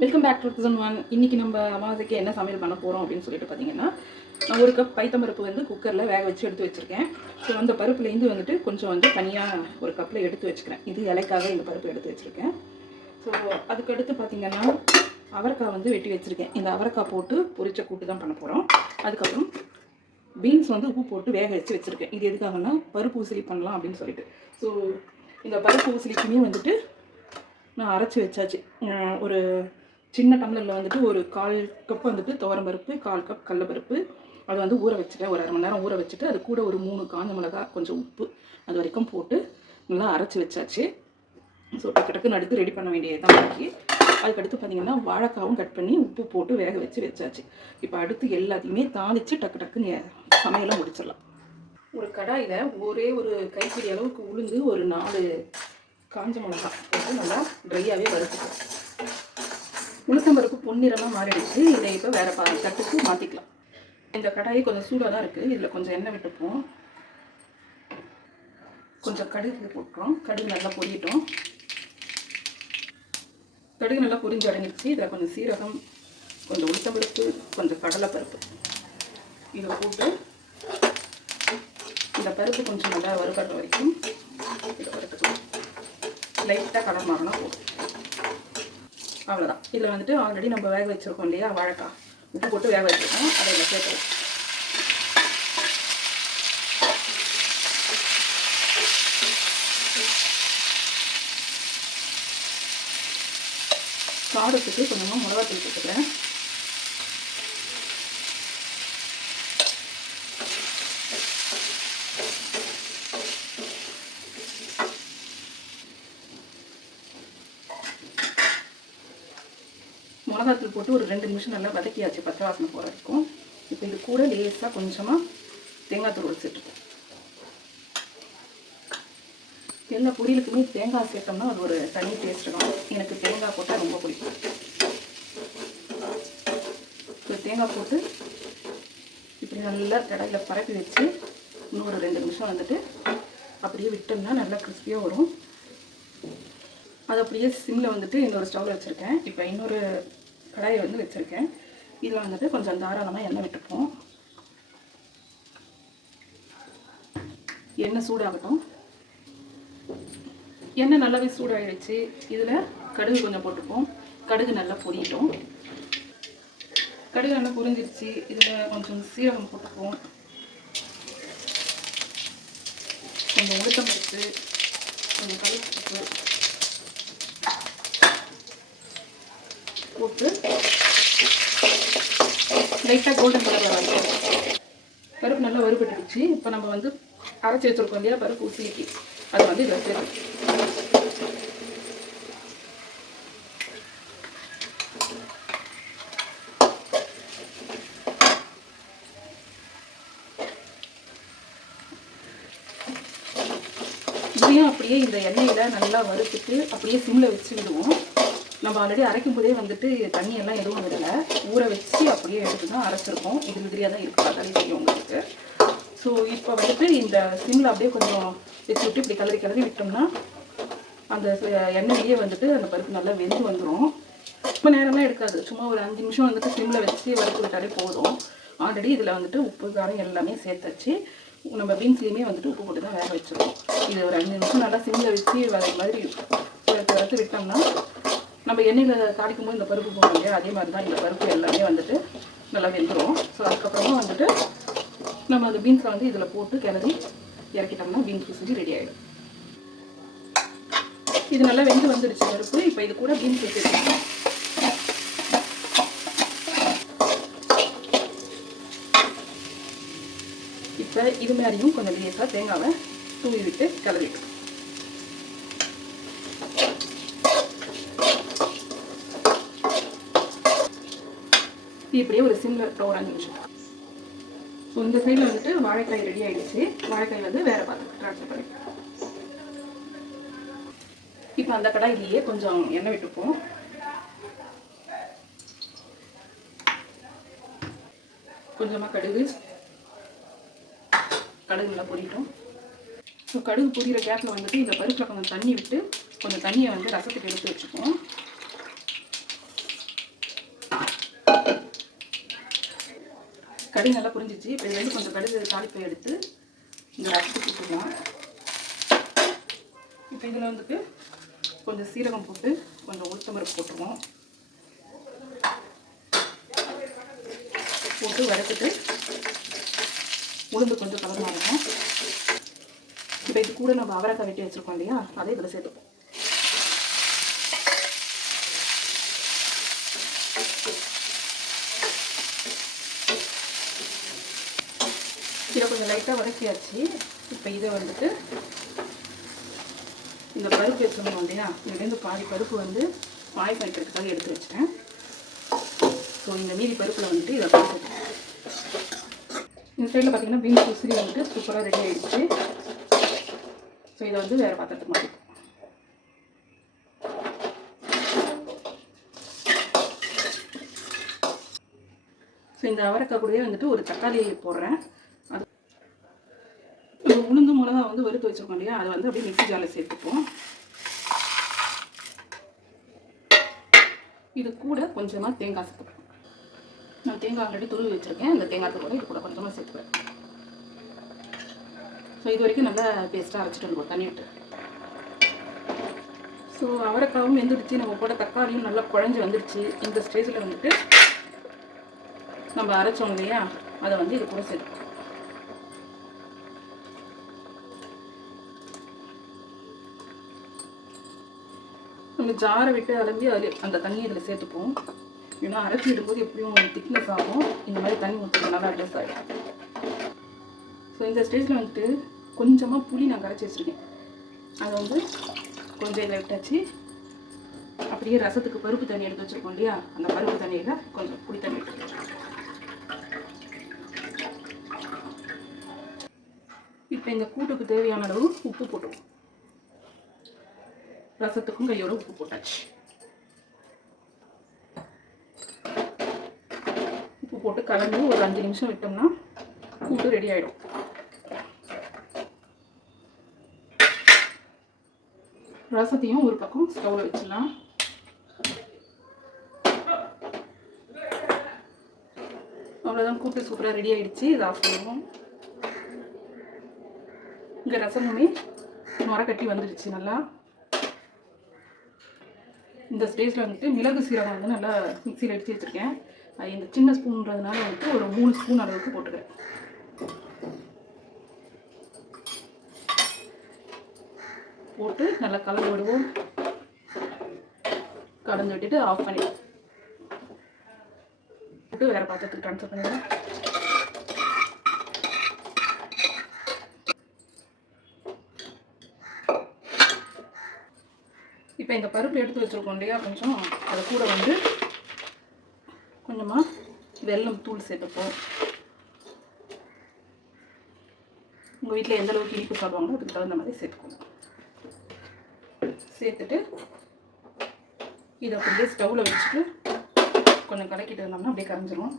Welcome back to season 1. இன்றைக்கி நம்ம அமாவாசைக்கு என்ன சமையல் பண்ண போகிறோம் அப்படின்னு சொல்லிட்டு பார்த்தீங்கன்னா, நான் 1 கப் பைத்தம்பருப்பு வந்து குக்கரில் வேக வச்சு எடுத்து வச்சுருக்கேன். ஸோ அந்த பருப்புலேருந்து வந்துட்டு கொஞ்சம் வந்து தனியாக ஒரு கப்பில் எடுத்து வச்சுக்கிறேன். இது இலைக்காக இந்த பருப்பு எடுத்து வச்சுருக்கேன். ஸோ அதுக்கடுத்து பார்த்திங்கன்னா அவரைக்காய் வந்து வெட்டி வச்சுருக்கேன். இந்த அவரைக்காய் போட்டு பொரிச்ச கூட்டு தான் பண்ண போகிறோம். அதுக்கப்புறம் பீன்ஸ் வந்து உப்பு போட்டு வேக வச்சு வச்சுருக்கேன். இது எதுக்காகனா பருப்பு ஊசிலி பண்ணலாம் அப்படின்னு சொல்லிட்டு. ஸோ இந்த பருப்பு ஊசிலிக்குமே வந்துட்டு நான் அரைச்சி வச்சாச்சு. ஒரு சின்ன டம்ளரில் வந்துட்டு ஒரு 1/4 கப் வந்துட்டு துவரம்பருப்பு, 1/4 கப் கடலப்பருப்பு, அதை வந்து ஊற வச்சுட்டேன். ஒரு 1/2 மணி நேரம் ஊற வச்சுட்டு அது கூட ஒரு 3 காஞ்ச மிளகா, கொஞ்சம் உப்பு அது வரைக்கும் போட்டு நல்லா அரைச்சி வச்சாச்சு. ஸோ டக்குன்னு அடுத்து ரெடி பண்ண வேண்டியது தான் பாக்கி. அதுக்கடுத்து பார்த்திங்கன்னா வாழைக்காவும் கட் பண்ணி உப்பு போட்டு வேக வச்சாச்சு. இப்போ அடுத்து எல்லாத்தையுமே தாளித்து டக்குன்னு சமையலை முடிச்சிடலாம். ஒரு கடாயில் ஒரே ஒரு கைப்பிடி அளவுக்கு உளுந்து, ஒரு 4 காஞ்ச மிளகா போட்டு நல்லா ட்ரையாகவே வறுத்துக்கலாம். உளுத்தம்பருப்பு பொன்னிறமாக மாறிடுச்சு. இதை இப்போ வேறு தட்டுக்கு மாற்றிக்கலாம். இந்த கடாயை கொஞ்சம் சூடாக தான் இருக்குது. இதில் கொஞ்சம் எண்ணெய் விட்டுப்போம். கொஞ்சம் கடுகு போட்டுறோம். கடுகு நல்லா பொரியட்டும். கடுகு நல்லா பொரிஞ்சு அடங்கிடுச்சு. இதில் கொஞ்சம் சீரகம், கொஞ்சம் உளுத்தம்பருப்பு, கொஞ்சம் கடலைப்பருப்பு இதை போட்டு இந்த பருப்பு கொஞ்சம் நல்லா வறுபடுற வரைக்கும் இதை வறுத்துக்கலாம். லைட்டாக கலர் மாறினா போதும். அவ்வளோதான். இதில் வந்துட்டு ஆல்ரெடி நம்ம வேக வச்சுருக்கோம் இல்லையா வாழைக்காய், உப்பு போட்டு வேக வச்சுருக்கோம். அதை இதில் சேர்த்துவோம். காரத்துக்கு கொஞ்சமாக மிளகாத்தூள் போட்டுக்கிறேன். மிளகாத்தூள் போட்டு ஒரு 2 நிமிஷம் நல்லா வதக்கியாச்சு, பச்சை வாசனை போகிற வரைக்கும். இப்போ இது கூட லேசாக கொஞ்சமாக தேங்காய்த்தூள் வச்சுட்டுருக்கோம். எல்லா பொரியலுக்குமே தேங்காய் சேர்த்தோம்னா அது ஒரு தனி டேஸ்ட் இருக்கும். எனக்கு தேங்காய் போட்டால் ரொம்ப பிடிக்கும். இப்போ தேங்காய் போட்டு இப்படி நல்லா கடாயில் பரப்பி வச்சு இன்னும் ஒரு 2 நிமிஷம் வந்துட்டு அப்படியே விட்டோம்னா நல்லா கிறிஸ்பியாக வரும். அது அப்படியே சிம்மில் வந்துட்டு இன்னொரு ஸ்டவ்வில் வச்சுருக்கேன். இப்போ இன்னொரு கடாயை வந்து வச்சுருக்கேன். இதில் வந்துட்டு கொஞ்சம் தாராளமாக எண்ணெய் விட்டுப்போம். எண்ணெய் சூடாகட்டும். எண்ணெய் நல்லாவே சூடாகிடுச்சு. இதில் கடுகு கொஞ்சம் போட்டுப்போம். கடுகு நல்லா பொரியட்டும். கடுகு நல்லா பொரிஞ்சிருச்சு. இதில் கொஞ்சம் சீரகம் போட்டுப்போம். கொஞ்சம் உளுத்தம்பருப்பு, கொஞ்சம் கடலைப்பருப்பு போட்டு லைட்டாக கோல்டன் கலர் வர வரைக்கும் பருப்பு நல்லா வறுபட்டுருச்சு. இப்போ நம்ம வந்து அரைச்சி வச்சுருக்கோம் இல்லையா பருப்பு ஊசிலிக்கு, அதை வந்து இதில் சேர்த்து இதையும் அப்படியே இந்த எண்ணெயில் நல்லா வறுத்துட்டு அப்படியே சிம்மில் வச்சு விடுவோம். நம்ம ஆல்ரெடி அரைக்கும் போதே வந்துட்டு தண்ணியெல்லாம் எதுவும் விடலை, ஊற வச்சு அப்படியே எடுத்து தான் அரைச்சிருக்கோம். இது மாதிரியாக தான் இருக்குது, தக்காளி செய்யும் உங்களுக்கு. ஸோ இப்போ வந்துட்டு இந்த சிம்மில் அப்படியே கொஞ்சம் வச்சு விட்டு இப்படி கிளறி விட்டோம்னா அந்த எண்ணெயிலேயே வந்துட்டு அந்த பருப்பு நல்லா வெந்து வந்துடும். ரொம்ப நேரம்லாம் எடுக்காது. சும்மா ஒரு 5 நிமிஷம் வந்துட்டு சிம்மில் வச்சு வறுத்து விட்டாலே போதும். ஆல்ரெடி இதில் வந்துட்டு உப்பு காரம் எல்லாமே சேர்த்தாச்சு. நம்ம பீன்ஸ்லேயுமே வந்துட்டு உப்பு போட்டு தான் வேக வச்சுருக்கோம். இது ஒரு 5 நிமிஷம் நல்லா சிம்மில் வச்சு வேறு மாதிரி வறுத்து விட்டோம்னா நம்ம எண்ணெயில் தாளிக்கும் போது இந்த பருப்பு போடுறோம் இல்லையா, அதே மாதிரி தான் இந்த பருப்பு எல்லாமே வந்துட்டு நல்லா வெந்துடும். ஸோ அதுக்கப்புறமா வந்துட்டு நம்ம அந்த பீன்ஸை வந்து இதில் போட்டு கிளறி இறக்கிட்டோம்னா பீன்ஸ் ஊசி ரெடி ஆகிடும். இது நல்லா வெந்து வந்துடுச்சு பருப்பு. இப்போ இது கூட பீன்ஸ் சேர்த்துக்கலாம். இப்போ இது மாதிரியும் கொஞ்சம் லேசாக தேங்காவை தூவி விட்டு கிளறிட்டு இப்படியே ஒரு சிம்மில் ஒரு 5 நிமிஷம். ஸோ இந்த சைடில் வந்துட்டு வாழைக்காய் ரெடி ஆகிடுச்சு. வாழைக்காய் வந்து வேறு பாத்திரத்துக்கு ட்ரான்ஸ்ஃபர் பண்ணிக்கலாம். இப்போ அந்த கடாயிலேயே கொஞ்சம் எண்ணெய் விட்டுப்போம். கொஞ்சமாக கடுகு நல்லா பொரியட்டும். ஸோ கடுகு பொரியிற கேப்பில் வந்துட்டு இந்த பருப்பில் கொஞ்சம் தண்ணி விட்டு கொஞ்சம் தண்ணியை வந்து ரசத்துக்கு எடுத்து வச்சுப்போம். கறி நல்லா புரிஞ்சிச்சு. இப்போ இதுலேருந்து கொஞ்சம் கடுகு தாளிப்பை எடுத்து இந்த ரசத்துக்கு ஊற்றிடலாம். இப்போ இதில் வந்துட்டு கொஞ்சம் சீரகம் போட்டு கொஞ்சம் உளுத்தம்பருப்பு போட்டுருவோம். போட்டு வறுத்துட்டு உளுந்து கொஞ்சம் கலர்னா இருக்கும். இப்போ இது கூட நம்ம அவரைக்காய் வெட்டி வச்சுருக்கோம் இல்லையா, அதே இதில் சேர்த்துப்போம். இதை கொஞ்சம் லைட்டாக வதக்கியாச்சு. இப்போ இதை வந்துட்டு இந்த பருப்பு வச்சுருந்தோம் இல்லையா, இதுலேருந்து பாதி பருப்பு வந்து பாயசம் வைக்கிறதுக்காக எடுத்து வச்சுட்டேன். ஸோ இந்த மீதி பருப்பில் வந்துட்டு இதை பார்த்துட்டு இந்த சைடில் பார்த்தீங்கன்னா பீன்ஸ் உசிரி வந்துட்டு சூப்பராக ரெடி ஆகிடுச்சு. ஸோ இதை வந்து வேறு பாத்திரத்துக்கு மாற்றிக்கும். ஸோ இந்த அவரைக்காய் கூடயே வந்துட்டு ஒரு தக்காளி போடுறேன். அது உளுந்து மிளகா வந்து வறுத்து வச்சுருக்கோம் இல்லையா, அதை வந்து அப்படியே மிக்ஸி ஜாரில் சேர்த்துப்போம். இது கூட கொஞ்சமாக தேங்காய் சேர்த்துப்பேன். நான் தேங்காய் ஆல்ரெடி துருவி வச்சுருக்கேன். அந்த தேங்காய் கூட இது கூட கொஞ்சமாக சேர்த்துப்பேன். ஸோ இது வரைக்கும் நல்லா பேஸ்ட்டாக அரைச்சிட்டு வந்துடுவோம் தண்ணி விட்டு. ஸோ அவரைக்காவும் வெந்துடுச்சு, நம்ம போட தக்காளியும் நல்லா குழஞ்சி வந்துடுச்சு. இந்த ஸ்டேஜில் வந்துட்டு நம்ம அரைச்சோம் இல்லையா, அதை வந்து இது கூட சேர்த்துப்போம். நம்ம ஜாரை விட்டு அலம்பி அதில் அந்த தண்ணி இதில் சேர்த்துப்போம். ஏன்னா அரைச்சி விடும்போது எப்படியும் திக்னஸ் ஆகும். இந்த மாதிரி தண்ணி ஊற்றுறது நல்லா அட்ஜஸ்ட் ஆகிடும். ஸோ இந்த ஸ்டேஜில் வந்துட்டு கொஞ்சமாக புளி நான் கரைச்சி வச்சுருக்கேன். அதை வந்து கொஞ்சம் இதில் விட்டாச்சு. அப்படியே ரசத்துக்கு பருப்பு தண்ணி எடுத்து வச்சுருக்கோம் இல்லையா, அந்த பருப்பு தண்ணியில் கொஞ்சம் புளி தண்ணி எடுத்து. இப்போ இந்த கூட்டுக்கு தேவையான அளவு உப்பு போட்டுருவோம். ரசத்துக்கும் கையோட உப்பு போட்டாச்சு. உப்பு போட்டு கலந்து ஒரு 5 நிமிஷம் விட்டோம்னா கூட்டு ரெடி ஆகிடும். ரசத்தையும் ஒரு பக்கம் ஸ்டவ்வில் வச்சிடலாம். அவ்வளோதான், கூட்டு சூப்பராக ரெடி ஆகிடுச்சு. இதை ஆஃப் பண்ணுவோம். இங்கே ரசமுமே நுர கட்டி வந்துடுச்சு நல்லா. இந்த ஸ்டேஜில் வந்துட்டு மிளகு சீரகம் வந்து நல்லா மிக்சியில் அடித்து வச்சுருக்கேன். இந்த சின்ன ஸ்பூன்றதுனால வந்துட்டு ஒரு 3 ஸ்பூன் அளவுக்கு போட்டுக்கிறேன். போட்டு நல்லா கலந்து விடுவோம். கலந்து விட்டுட்டு ஆஃப் பண்ணிடுவோம். போட்டு வேறு பாத்திரத்துக்கு ட்ரான்ஸ்ஃபர் பண்ணிடுவோம். இப்போ இந்த பருப்பு எடுத்து வச்சுருக்கோம் இல்லையா, கொஞ்சம் அது கூட வந்து கொஞ்சமாக வெல்லம் தூள் சேர்த்துப்போம். உங்கள் வீட்டில் எந்த அளவுக்கு இனிப்பு சாப்பிடுவாங்களோ அதுக்கு தகுந்த மாதிரி சேர்த்துக்கோங்க. சேர்த்துட்டு இதை அப்படியே ஸ்டவ்வில் வச்சுட்டு கொஞ்சம் கலக்கிட்டு இருந்தோம்னா அப்படியே கரைஞ்சிரும்.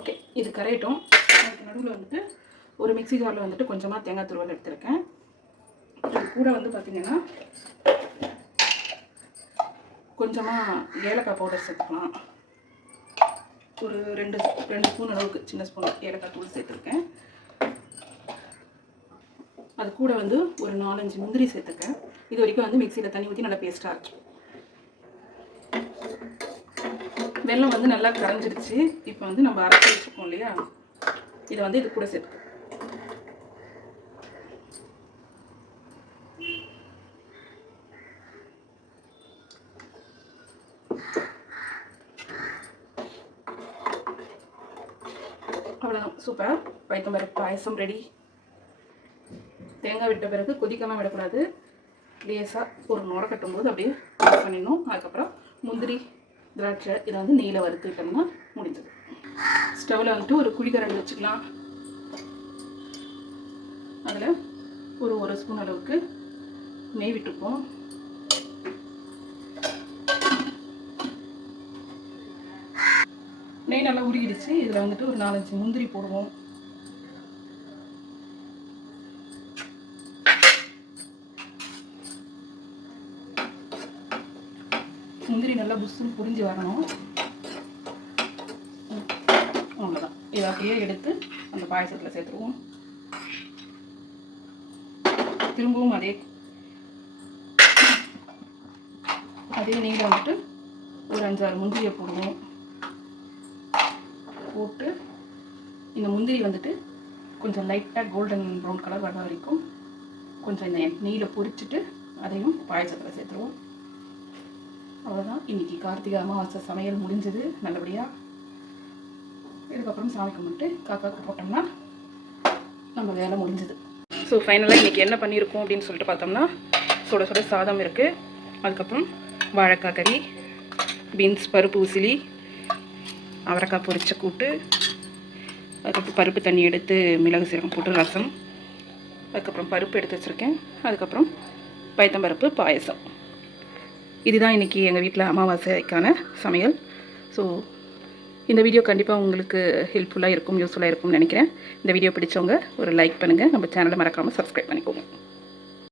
ஓகே, இது கரையட்டும். அதுக்கு நடுவில் வந்துட்டு ஒரு மிக்ஸி ஜாரில் வந்துட்டு கொஞ்சமாக தேங்காய் துருவல் எடுத்துருக்கேன். அது கூட வந்து பார்த்திங்கன்னா கொஞ்சமாக ஏலக்காய் பவுடர் சேர்த்துக்கலாம். ஒரு ரெண்டு ஸ்பூன் அளவுக்கு சின்ன ஸ்பூன் ஏலக்காய் தூள் சேர்த்துருக்கேன். அது கூட வந்து ஒரு 4-5 முந்திரி சேர்த்துருக்கேன். இது வரைக்கும் வந்து மிக்சியில் தண்ணி ஊற்றி நல்லா பேஸ்ட்டாக இருக்கும். வெல்லம் வந்து நல்லா கரைஞ்சிடுச்சு. இப்போ வந்து நம்ம அரைச்சி வச்சுருக்கோம் இல்லையா, இதை வந்து இது கூட சேர்த்துக்கோம். அவ்வளோதான், சூப்பர் பைத்தம்பருப்பு பாயசம் ரெடி. தேங்காய் விட்ட பிறகு கொதிக்கலாம் விடக்கூடாது. லேசாக ஒரு நுர கட்டும்போது அப்படியே ஆஃப் பண்ணிடணும். அதுக்கப்புறம் முந்திரி திராட்சை இதை வந்து நெய்யில் வறுத்துக்கிட்டோம்னா முடிஞ்சது. ஸ்டவ்வில் வந்துட்டு ஒரு குழிக்கரண்டி வச்சுக்கலாம். அதில் ஒரு ஸ்பூன் அளவுக்கு நெய் விட்டுப்போம். நெய் நல்லா உருகிடுச்சு. இதில் வந்துட்டு ஒரு 4-5 முந்திரி போடுவோம். முந்திரி நல்லா புஷ்ஷுன்னு புரிஞ்சு வரணும். அவ்வளோதான். இதை அப்படியே எடுத்து அந்த பாயசத்தில் சேர்த்துருவோம். திரும்பவும் அதே நெய்யில் வந்துட்டு ஒரு 5-6 முந்திரியை போடுவோம். போட்டு இந்த முந்திரி வந்துட்டு கொஞ்சம் லைட்டாக கோல்டன் ப்ரௌன் கலர் வர வரைக்கும் கொஞ்சம் இந்த நெய்யில் பொரிச்சிட்டு அதையும் பாயசத்தில் சேர்த்துருவோம். அவ்வளோதான். இன்றைக்கி கார்த்திகை அமாவாசை சமையல் முடிஞ்சது நல்லபடியாக. இதுக்கப்புறம் சாமி கும்பிட்டு காக்காவுக்கு போட்டோம்னா நம்ம வேலை முடிஞ்சுது. ஸோ ஃபைனலாக இன்றைக்கி என்ன பண்ணியிருக்கோம் அப்படின்னு சொல்லிட்டு பார்த்தோம்னா, சுட சுட சாதம் இருக்குது, அதுக்கப்புறம் வாழைக்காய் கறி, பீன்ஸ் பருப்பு உசிலி, அவரைக்காய் பொரிச்ச கூட்டு, அதுக்கப்புறம் பருப்பு தண்ணி எடுத்து மிளகு சீரகம் போட்டு ரசம், அதுக்கப்புறம் பருப்பு எடுத்து வச்சுருக்கேன், அதுக்கப்புறம் பைத்தம்பருப்பு பாயசம். இதுதான் இன்றைக்கி எங்கள் வீட்டில் அமாவாசைக்கான சமையல். ஸோ இந்த வீடியோ கண்டிப்பாக உங்களுக்கு ஹெல்ப்ஃபுல்லாக இருக்கும், யூஸ்ஃபுல்லாக இருக்கும்னு நினைக்கிறேன். இந்த வீடியோ பிடிச்சவங்க ஒரு லைக் பண்ணுங்கள். நம்ம சேனலை மறக்காமல் சப்ஸ்கிரைப் பண்ணிக்கோங்க.